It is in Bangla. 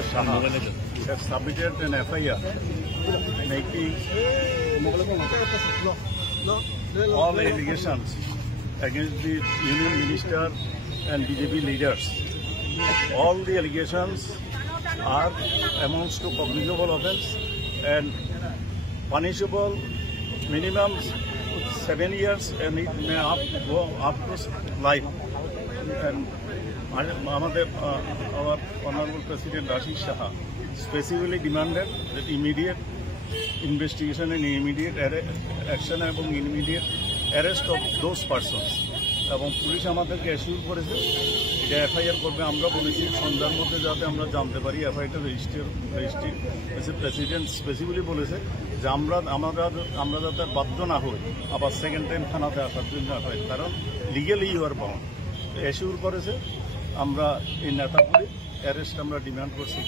Muhammad Shaha has submitted an FIR making all allegations against the Union Minister and BJP leaders. All the allegations are amounts to cognizable offence and punishable minimum 7 years and it may go up to life. And our Honorable President Rashid Shaha specifically demanded that immediate investigation and immediate action and immediate arrest of those persons. এবং পুলিশ আমাদেরকে অ্যাসিওর করেছে যে এফআইআর করবে। আমরা বলেছি সন্ধ্যার মধ্যে যাতে আমরা জানতে পারি এফআইআরটা রেজিস্ট্রি প্রেসিডেন্ট স্পেসিফিকলি বলেছে যে আমরা যাতে বাধ্য না হই আবার সেকেন্ড টাইম থানাতে আসার জন্য এফআইআর, কারণ legally you are bound assure করেছে। আমরা এই নেতাগুলি অ্যারেস্ট আমরা ডিমান্ড করছি।